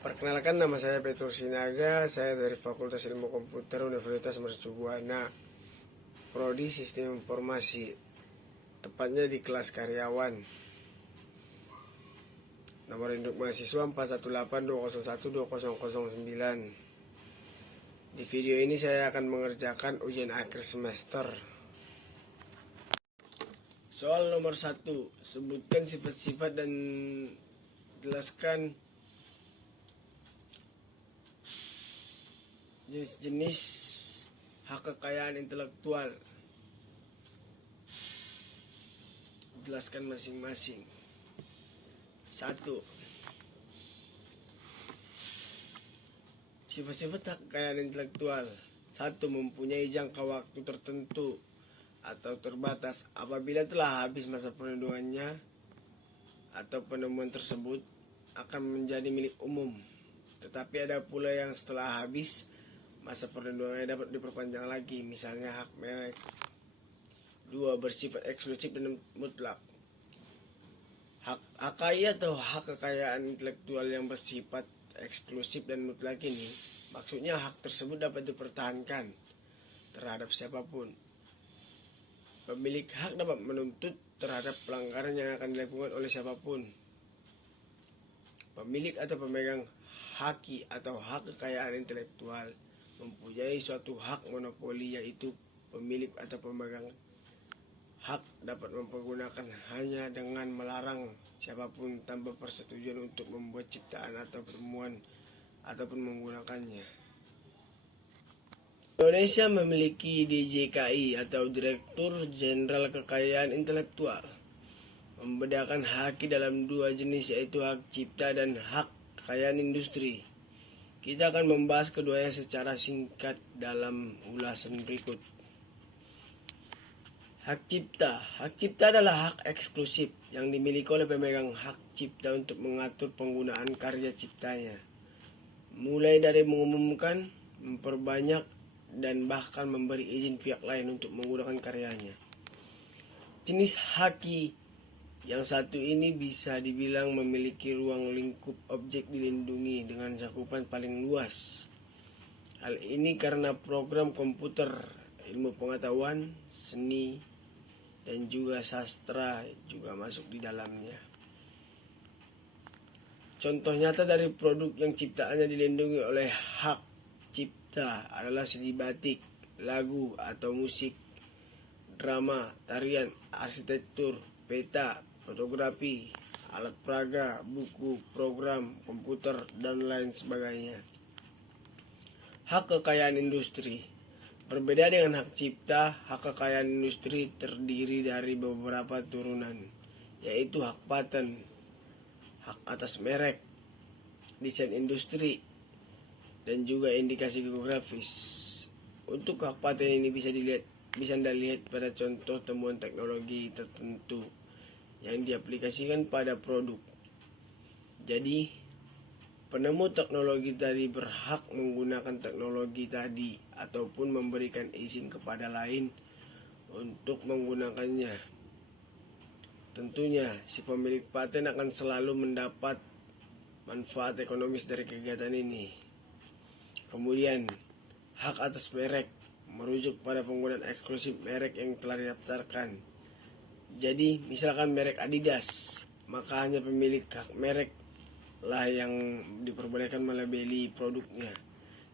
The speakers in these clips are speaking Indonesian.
Perkenalkan, nama saya Petrus Sinaga, saya dari Fakultas Ilmu Komputer Universitas Mercu Buana, Prodi Sistem Informasi, tepatnya di kelas karyawan. Nomor induk mahasiswa 41820120009. Di video ini saya akan mengerjakan ujian akhir semester. Soal nomor 1, sebutkan sifat-sifat dan jelaskan jenis-jenis hak kekayaan intelektual. Jelaskan masing-masing. 1. Sifat-sifat hak kekayaan intelektual. 1. Mempunyai jangka waktu tertentu atau terbatas. Apabila telah habis masa perlindungannya atau penemuan tersebut akan menjadi milik umum. Tetapi ada pula yang setelah habis masa perlindungannya dapat diperpanjang lagi, misalnya hak merek. 2. Bersifat eksklusif dan mutlak. Hak HKI atau hak kekayaan intelektual yang bersifat eksklusif dan mutlak ini, maksudnya hak tersebut dapat dipertahankan terhadap siapapun. Pemilik hak dapat menuntut terhadap pelanggaran yang akan dilakukan oleh siapapun. Pemilik atau pemegang haki atau hak kekayaan intelektual mempunyai suatu hak monopoli, yaitu pemilik atau pemegang hak dapat mempergunakan hanya dengan melarang siapapun tanpa persetujuan untuk membuat ciptaan atau temuan ataupun menggunakannya. Indonesia memiliki DJKI atau Direktur Jenderal Kekayaan Intelektual. Membedakan haki dalam dua jenis, yaitu hak cipta dan hak kekayaan industri. Kita akan membahas keduanya secara singkat dalam ulasan berikut. Hak cipta. Hak cipta adalah hak eksklusif yang dimiliki oleh pemegang hak cipta untuk mengatur penggunaan karya ciptanya, mulai dari mengumumkan, memperbanyak, dan bahkan memberi izin pihak lain untuk menggunakan karyanya. Jenis haki yang satu ini bisa dibilang memiliki ruang lingkup objek dilindungi dengan cakupan paling luas. Hal ini karena program komputer, ilmu pengetahuan, seni, dan juga sastra juga masuk di dalamnya. Contoh nyata dari produk yang ciptaannya dilindungi oleh hak cipta adalah seni batik, lagu atau musik, drama, tarian, arsitektur, peta, fotografi, alat peraga, buku, program, komputer, dan lain sebagainya. Hak kekayaan industri. Berbeda dengan hak cipta, hak kekayaan industri terdiri dari beberapa turunan, yaitu hak paten, hak atas merek, desain industri, dan juga indikasi geografis. Untuk hak paten ini bisa Anda lihat pada contoh temuan teknologi tertentu yang diaplikasikan pada produk. Jadi, penemu teknologi tadi berhak menggunakan teknologi tadi ataupun memberikan izin kepada lain untuk menggunakannya. Tentunya, si pemilik paten akan selalu mendapat manfaat ekonomis dari kegiatan ini. Kemudian, hak atas merek merujuk pada penggunaan eksklusif merek yang telah didaftarkan. Jadi, misalkan merek Adidas, maka hanya pemilik hak merek lah yang diperbolehkan melabeli produknya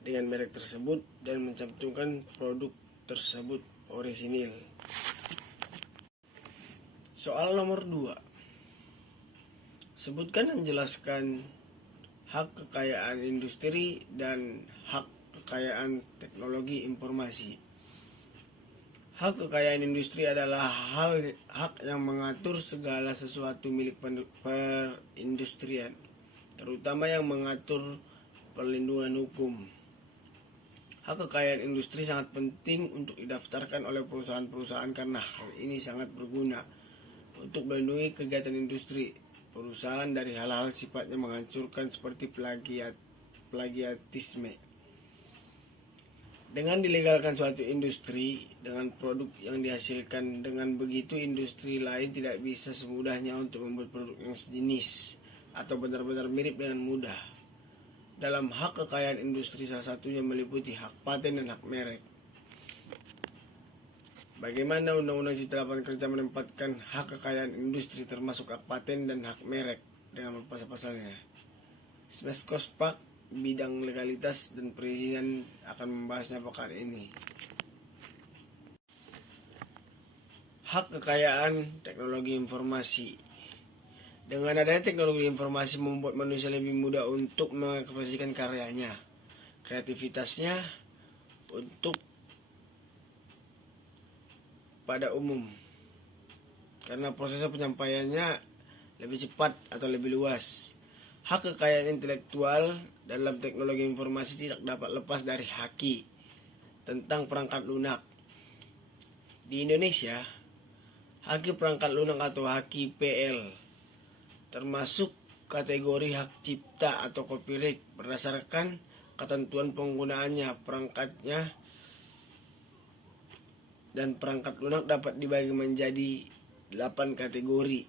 dengan merek tersebut dan mencantumkan produk tersebut orisinil. Soal nomor 2. Sebutkan dan jelaskan hak kekayaan industri dan hak kekayaan teknologi informasi. Hak kekayaan industri adalah hak yang mengatur segala sesuatu milik perindustrian, terutama yang mengatur perlindungan hukum. Hak kekayaan industri sangat penting untuk didaftarkan oleh perusahaan-perusahaan karena hal ini sangat berguna untuk melindungi kegiatan industri perusahaan dari hal-hal sifatnya menghancurkan seperti plagiatisme. Dengan dilegalkan suatu industri dengan produk yang dihasilkan, dengan begitu industri lain tidak bisa semudahnya untuk membuat produk yang sejenis atau benar-benar mirip dengan mudah. dalam hak kekayaan industri, salah satunya meliputi hak paten dan hak merek. Bagaimana Undang-Undang Cipta Lapangan Kerja menempatkan hak kekayaan industri termasuk hak paten dan hak merek dengan pasal-pasalnya. Smeskospak bidang legalitas dan perizinan akan membahasnya pekan ini. Hak kekayaan teknologi informasi. Dengan adanya teknologi informasi membuat manusia lebih mudah untuk mengekspresikan karyanya, kreativitasnya untuk pada umum. Karena proses penyampaiannya lebih cepat atau lebih luas. Hak kekayaan intelektual dalam teknologi informasi tidak dapat lepas dari HAKI tentang perangkat lunak. Di Indonesia, HAKI perangkat lunak atau HAKI PL termasuk kategori hak cipta atau copyright berdasarkan ketentuan penggunaannya. Perangkatnya dan perangkat lunak dapat dibagi menjadi 8 kategori.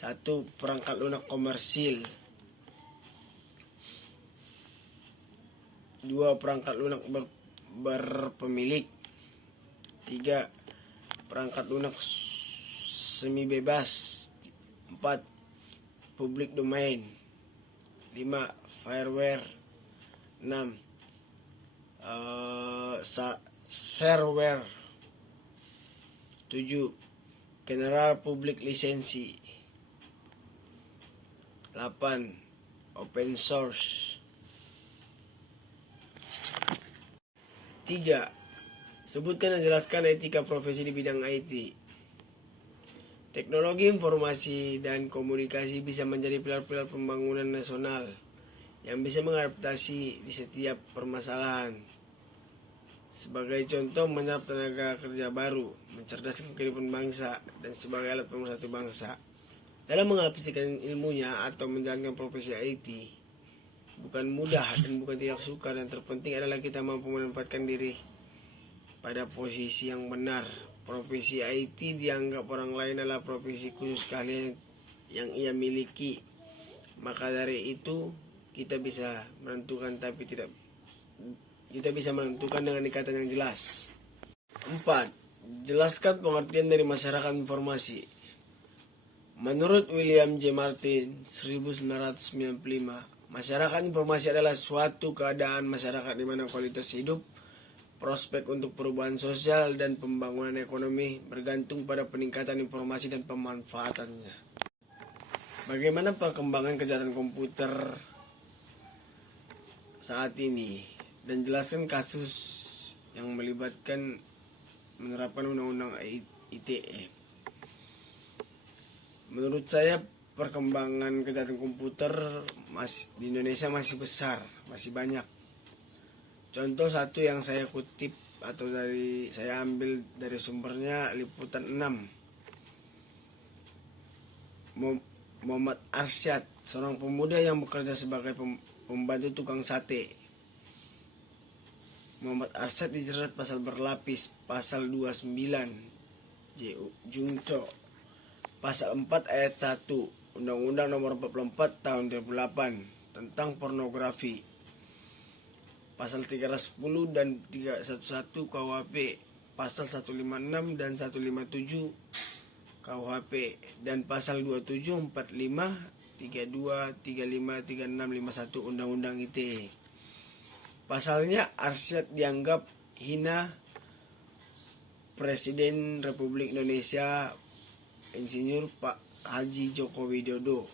1. Perangkat lunak komersil. 2. Perangkat lunak berpemilik. 3. Perangkat lunak semi bebas. 4. Public domain. 5. Fireware. 6. Shareware. 7. General Public Lisensi. 8. Open source. 3. Sebutkan dan jelaskan etika profesi di bidang IT. Teknologi informasi dan komunikasi bisa menjadi pilar-pilar pembangunan nasional yang bisa mengadaptasi di setiap permasalahan. Sebagai contoh, menyerap tenaga kerja baru, mencerdaskan kehidupan bangsa, dan sebagai alat pemersatu bangsa. Dalam mengaplikasikan ilmunya atau menjalankan profesi IT, bukan mudah dan bukan tidak sukar, dan terpenting adalah kita mampu menempatkan diri pada posisi yang benar. Profesi IT dianggap orang lain adalah profesi khusus keahlian yang ia miliki. Maka dari itu kita bisa menentukan dengan ikatan yang jelas. 4. Jelaskan pengertian dari masyarakat informasi. Menurut William J. Martin 1995, masyarakat informasi adalah suatu keadaan masyarakat di mana kualitas hidup, prospek untuk perubahan sosial dan pembangunan ekonomi bergantung pada peningkatan informasi dan pemanfaatannya. Bagaimana perkembangan kejahatan komputer saat ini, dan jelaskan kasus yang melibatkan menerapkan undang-undang ITE. Menurut saya perkembangan kejahatan komputer di Indonesia masih besar, masih banyak. Contoh satu yang saya kutip atau saya ambil dari sumbernya Liputan 6. Muhammad Arsyad, seorang pemuda yang bekerja sebagai pembantu tukang sate. Muhammad Arsyad dijerat pasal berlapis, pasal 29 Jungto, pasal 4 ayat 1 Undang-Undang Nomor 44 Tahun 2008 tentang pornografi, pasal 310 dan 311 KUHP, pasal 156 dan 157 KUHP, dan pasal 27, 45, 32, 35, 36, 51 Undang-Undang ITE. Pasalnya, Arsyad dianggap hina Presiden Republik Indonesia Insinyur Pak Haji Joko Widodo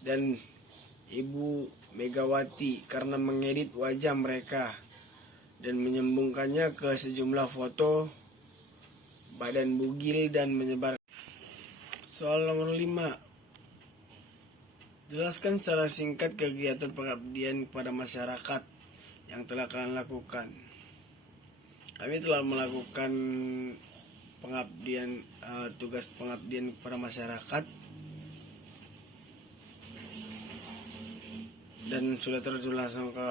dan Ibu Megawati karena mengedit wajah mereka dan menyambungkannya ke sejumlah foto badan bugil dan menyebar. Soal nomor 5. Jelaskan secara singkat kegiatan pengabdian kepada masyarakat yang telah kalian lakukan. Kami telah melakukan tugas pengabdian kepada masyarakat dan sudah terjun langsung ke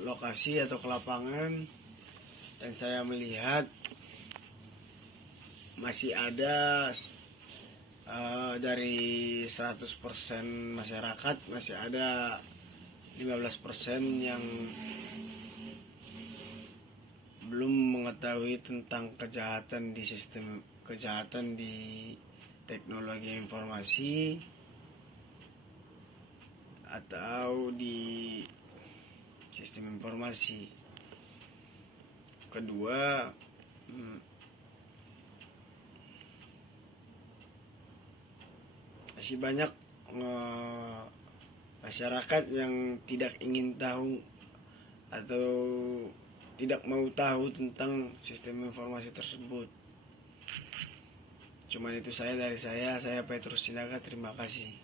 lokasi atau ke lapangan, dan saya melihat masih ada Dari 100% masyarakat masih ada 15% yang belum mengetahui tentang kejahatan di teknologi informasi atau di sistem informasi. Kedua, masih banyak masyarakat yang tidak ingin tahu atau tidak mau tahu tentang sistem informasi tersebut. Cuman itu saya dari saya Petrus Sinaga, terima kasih.